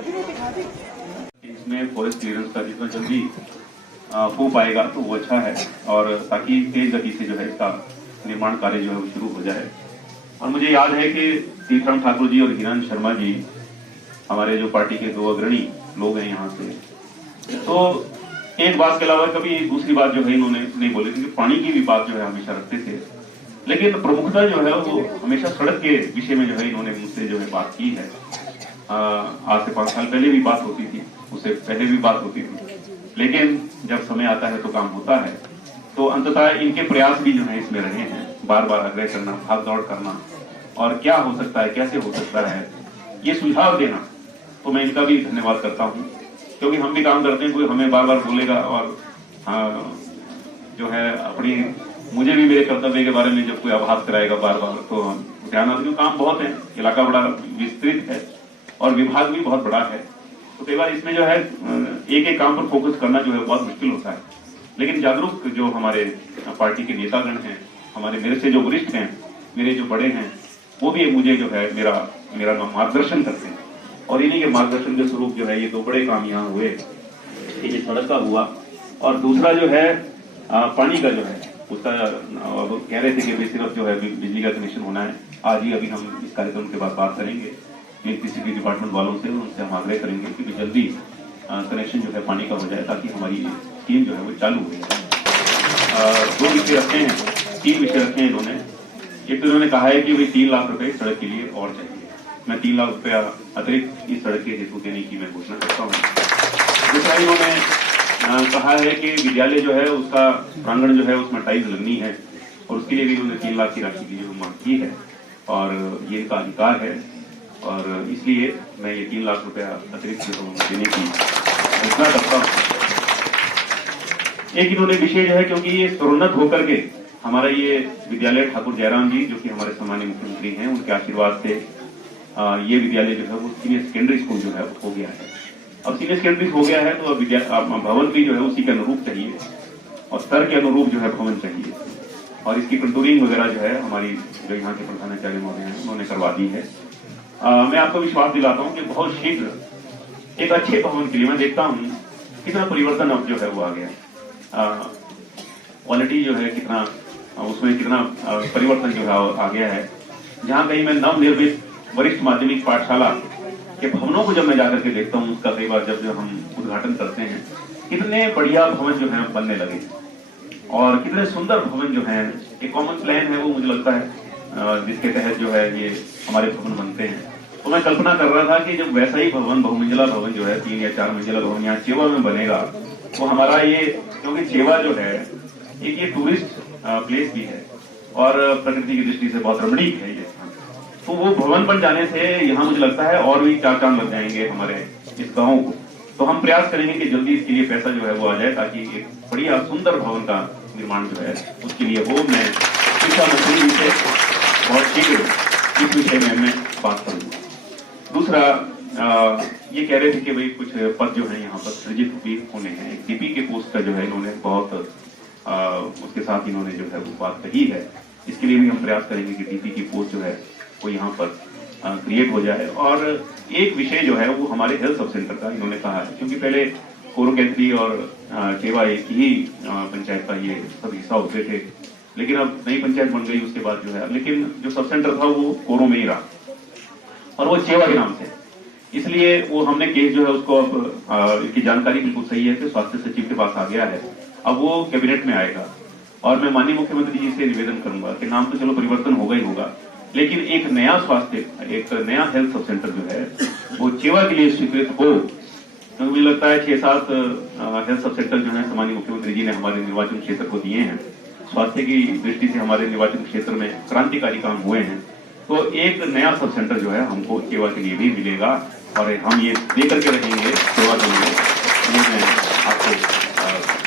इसमें forest clearance का जितना जल्दी हो पाएगा तो वो अच्छा है, और ताकि तेज गति से जो है इसका निर्माण कार्य जो है वो शुरू हो जाए। और मुझे याद है कि तीर्थराम ठाकुर जी और हिरान शर्मा जी हमारे जो पार्टी के दो अग्रणी लोग हैं यहाँ से, तो एक बात के अलावा कभी दूसरी बात जो है इन्होंने नहीं बोली थी कि पानी की भी बात जो है हमेशा रखते थे, लेकिन प्रमुखता जो है वो हमेशा सड़क के विषय में जो है इन्होंने मुझसे जो है बात की है। आज से 5 साल पहले भी बात होती थी, उससे पहले भी बात होती थी, लेकिन जब समय आता है तो काम होता है। तो अंततः इनके प्रयास भी जो है इसमें रहे हैं, बार बार आग्रह करना, भाग दौड़ करना, और क्या हो सकता है, कैसे हो सकता है, ये सुझाव देना। तो मैं इनका भी धन्यवाद करता हूँ, क्योंकि हम भी काम करते हैं, कोई हमें बार बार बोलेगा और जो है अपनी मुझे भी मेरे कर्तव्य के बारे में जब कोई आभास कराएगा बार बार, तो ध्यान क्योंकि काम बहुत है, इलाका बड़ा विस्तृत है और विभाग भी बहुत बड़ा है, तो कई बार इसमें जो है एक एक काम पर फोकस करना जो है बहुत मुश्किल होता है। लेकिन जागरूक जो हमारे पार्टी के नेतागण हैं, हमारे मेरे से जो वरिष्ठ हैं, मेरे जो बड़े हैं, वो भी मुझे जो है मेरा मार्गदर्शन करते हैं, और इन्हीं के मार्गदर्शन के स्वरूप जो है ये 2 बड़े काम यहाँ हुए, ये सड़क का हुआ और दूसरा जो है पानी का जो है उसका कह रहे थे कि सिर्फ जो है बिजली का कनेक्शन होना है। आज ही अभी हम इस कार्यक्रम के बाद बात करेंगे इलेक्ट्रिसिटी डिपार्टमेंट वालों से, उनसे हम आग्रह करेंगे कि जल्दी कनेक्शन जो है पानी का हो जाए, ताकि हमारी स्कीम जो है वो चालू हो जाए। 2 विषय रखे हैं, 3 विषय रखे हैं इन्होंने। एक तो इन्होंने कहा है कि भाई 3 लाख रुपए सड़क के लिए और चाहिए, मैं 3 लाख रुपया अतिरिक्त इस सड़क के हेतु देने की मैं घोषणा करता हूँ। दूसरा इन्होंने कहा है कि विद्यालय जो है उसका प्रांगण जो है उसमें टाइल्स लगनी है, और उसके लिए भी उन्होंने 3 लाख की राशि की जो मांग की है, और ये इनका अधिकार है, और इसलिए मैं ये 3 लाख रुपया अतिरिक्त देने की घोषणा करता हूँ। एक इन्होंने विषय जो है, क्योंकि ये स्तरोन्नत होकर के हमारा ये विद्यालय ठाकुर जयराम जी जो कि हमारे सम्मानीय मुख्यमंत्री हैं, उनके आशीर्वाद से ये विद्यालय जो है वो सीनियर सेकेंडरी स्कूल जो है हो गया है। अब सीनियर सेकेंडरी हो गया है तो अब भवन भी जो है उसी के अनुरूप चाहिए, और स्तर के अनुरूप जो है भवन चाहिए, और इसकी कंटूरिंग वगैरह जो है हमारी जो यहाँ के प्रधानाचार्य महोदय हैं उन्होंने करवा दी है। मैं आपको विश्वास दिलाता हूँ कि बहुत शीघ्र एक अच्छे भवन के लिए मैं देखता हूँ कितना परिवर्तन अब जो है वो आ गया, क्वालिटी जो है कितना उसमें कितना परिवर्तन जो है आ गया है। जहाँ कहीं मैं नवनिर्मित वरिष्ठ माध्यमिक पाठशाला के भवनों को जब मैं जाकर के देखता हूँ, उसका कई बार जब हम उद्घाटन करते हैं, कितने बढ़िया भवन जो है बनने लगे, और कितने सुंदर भवन जो है, एक कॉमन प्लान है वो मुझे लगता है जिसके तहत जो है ये हमारे भवन बनते हैं। तो मैं कल्पना कर रहा था कि जब वैसा ही भवन, बहुमंजिला भवन जो है 3 या 4 मंजिला भवन यहाँ चेवा में बनेगा, तो हमारा ये, क्योंकि चेवा जो है एक ये टूरिस्ट प्लेस भी है और प्रकृति की दृष्टि से बहुत रमणीक है ये स्थान, तो वो भवन बन जाने से यहाँ मुझे लगता है और भी 4 चांद लग जाएंगे हमारे इस गाँव को। तो हम प्रयास करेंगे कि जल्दी इसके लिए पैसा जो है वो आ जाए, ताकि एक बढ़िया सुंदर भवन का निर्माण जो है उसके लिए हो। मैं शिक्षा मंत्री जी से बहुत शीघ्र इस विषय में मैं बात करूंगा। दूसरा ये कह रहे थे कि भाई कुछ पद जो है यहाँ पर सृजित भी होने हैं। एक डीपी के पोस्ट का जो है इन्होंने बहुत उसके साथ इन्होंने जो है वो बात कही है, इसके लिए भी हम प्रयास करेंगे कि डीपी की पोस्ट जो है वो यहाँ पर क्रिएट हो जाए। और एक विषय जो है वो हमारे हेल्थ सब सेंटर का इन्होंने कहा है, क्योंकि पहले कोरोकेंद्री और चेवा एक ही पंचायत का ये सब हिस्सा होते थे, लेकिन अब नई पंचायत बन गई उसके बाद जो है, लेकिन जो सब सेंटर था वो कोरो में ही रहा और वो चेवा के नाम से, इसलिए वो हमने केस जो है उसको अब इसकी जानकारी बिल्कुल सही है कि स्वास्थ्य सचिव के पास आ गया है, अब वो कैबिनेट में आएगा। और मैं माननीय मुख्यमंत्री जी से निवेदन करूंगा कि नाम तो चलो परिवर्तन होगा ही होगा, लेकिन एक नया स्वास्थ्य, एक नया हेल्थ सब सेंटर जो है वो चेवा के लिए स्वीकृत हो। क्योंकि मुझे लगता है 6-7 हेल्थ सब सेंटर जो है सामान्य मुख्यमंत्री जी ने हमारे निर्वाचन क्षेत्र को दिए हैं, स्वास्थ्य की दृष्टि से हमारे निर्वाचन क्षेत्र में क्रांतिकारी काम हुए हैं, तो एक नया सब सेंटर जो है हमको सेवा के लिए भी मिलेगा, और हम ये दे करके रहेंगे सेवा के लिए, ये मैं आपको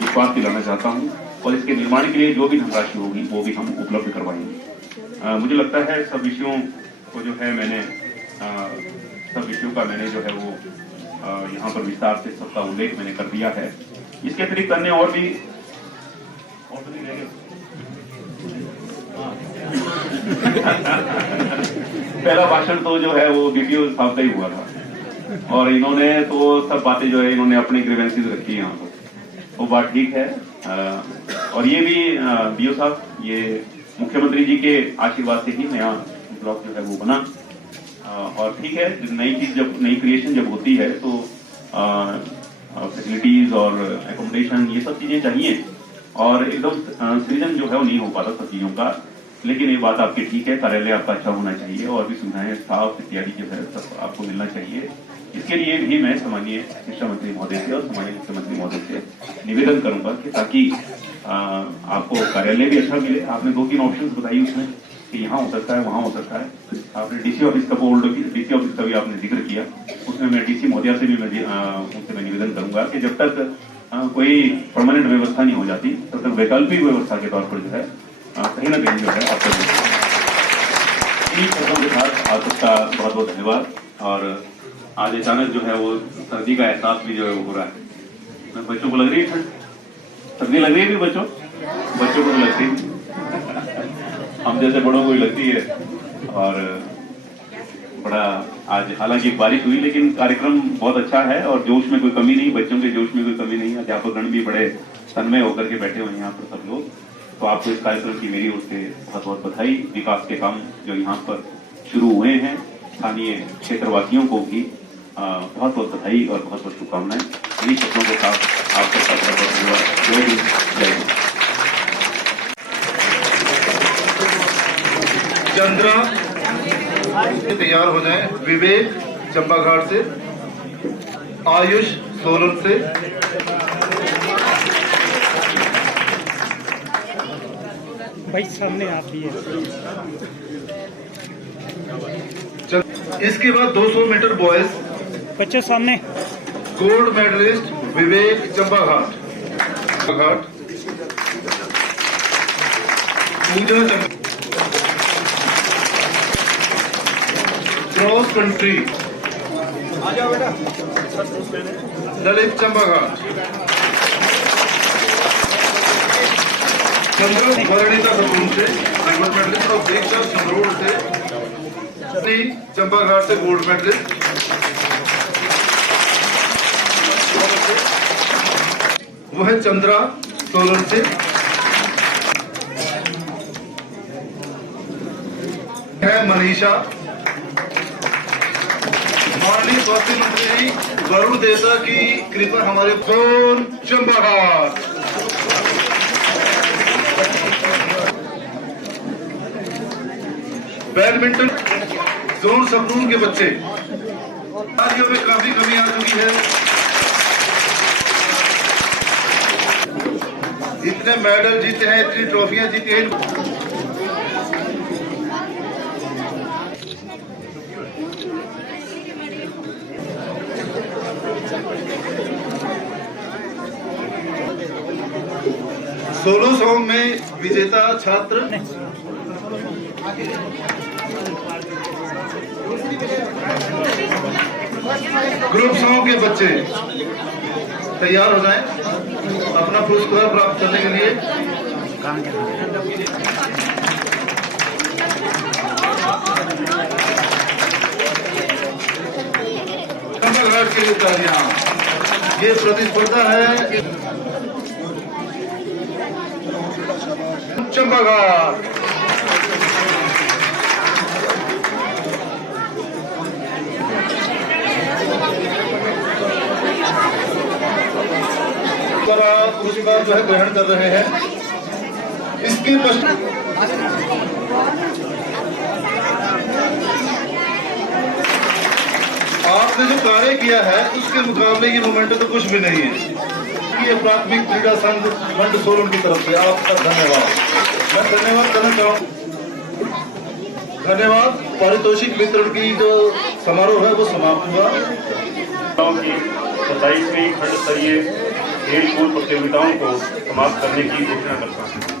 विश्वास दिलाना चाहता हूँ। और इसके निर्माण के लिए जो भी धनराशि होगी वो भी हम उपलब्ध करवाएंगे। मुझे लगता है सब विषयों को जो है मैंने सब विषयों का मैंने जो है वो यहाँ पर विस्तार से सबका उल्लेख मैंने कर दिया है। इसके अतिरिक्त अन्य और भी पहला भाषण तो जो है वो बीपीओ साहब का ही हुआ था, और इन्होंने तो सब बातें जो है इन्होंने अपनी ग्रीवेंसीज रखी है यहाँ पर, वो बात ठीक है। और ये भी बीओ साहब, ये मुख्यमंत्री जी के आशीर्वाद से ही नया ब्लॉक जो है वो बना। और ठीक है, नई चीज जब नई क्रिएशन जब होती है तो फैसिलिटीज और एकोमोडेशन ये सब चीजें चाहिए, और एकदम सृजन जो है वो नहीं हो पाता सब चीजों का। लेकिन ये बात आपकी ठीक है, कार्यालय आपका अच्छा होना चाहिए और भी सुविधाएं स्टाफ इत्यादि जो है सब आपको मिलना चाहिए। इसके लिए भी मैं सामान्य शिक्षा मंत्री महोदय से और सामान्य मुख्यमंत्री महोदय से निवेदन करूंगा कि ताकि आपको कार्यालय भी अच्छा मिले। आपने 2-3 ऑप्शंस बताई उसमें कि यहाँ हो सकता है, वहां हो सकता है। आपने डीसी ऑफिस का बोर्ड, डीसी ऑफिस का भी आपने जिक्र किया, उसमें मैं डीसी महोदय से भी उनसे मैं निवेदन करूंगा कि जब तक कोई परमानेंट व्यवस्था नहीं हो जाती तब तक वैकल्पिक व्यवस्था के तौर पर जो है कहीं ना कहीं जो है आपको इन शब्दों के साथ आप सबका बहुत बहुत धन्यवाद। और आज अचानक जो है वो सर्दी का एहसास भी जो है वो हो रहा है। बच्चों को लग रही है ठंड, सर्दी लग रही है भी बच्चों को तो लगती है, हम जैसे बड़ों को भी लगती है। और बड़ा आज हालांकि बारिश हुई लेकिन कार्यक्रम बहुत अच्छा है और जोश में कोई कमी नहीं, बच्चों के जोश में कोई कमी नहीं। अध्यापकगण भी बड़े तन्मय होकर के बैठे हुए हैं यहाँ पर सब लोग। तो आपको इस कार्यक्रम की मेरी ओर से बहुत बहुत बधाई। विकास के काम जो यहाँ पर शुरू हुए हैं, स्थानीय क्षेत्रवासियों को भी बहुत बहुत बधाई और बहुत बहुत शुभकामनाएं। इन्हीं शब्दों के साथ आप सबका बहुत बहुत धन्यवाद। जय हिंद, जय हिंद। चंद्रा तैयार हो जाए। विवेक चंपाघाट से, आयुष सोलन से, भाई सामने आप ही है। इसके बाद 200 मीटर बॉयज, बच्चों सामने। गोल्ड मेडलिस्ट विवेक चंपाघाट, पूजा क्रॉस कंट्री, ललित चंपाघाट, परिणीता खतून से सिल्वर मेडलिस्ट और दीक्षा संगरोड से चंपाघाट से गोल्ड मेडलिस्ट, वह चंद्रा सोलन से, है मनीषा। माननीय स्वास्थ्य मंत्री वरुण देवता की कृपा हमारे फोन चंपाघाट। बैडमिंटन जोन सबनून के बच्चे, राज्यों में काफी कमी आ चुकी है। इतने मेडल जीते हैं, इतनी ट्रॉफियां जीती हैं। सोलो सॉन्ग में विजेता छात्र ग्रुप सॉन्ग के बच्चे तैयार हो जाएं अपना पुरस्कार प्राप्त करने के लिए। चंपाघाट के लिए तालियां। ये प्रतिस्पर्धा है चंपाघाट। पुरस्कार जो है ग्रहण कर रहे हैं। इसके पश्चात आपने जो कार्य किया है उसके मुकाबले ये मोमेंट तो कुछ भी नहीं है। ये प्राथमिक क्रीड़ा संघ मंड सोलन की तरफ से आपका धन्यवाद। मैं धन्यवाद करना चाहूँ। धन्यवाद। पारितोषिक वितरण की जो समारोह है वो समाप्त हुआ। 27वीं खंड स्तरीय खेल कूद प्रतियोगिताओं को समाप्त करने की घोषणा करता हूँ।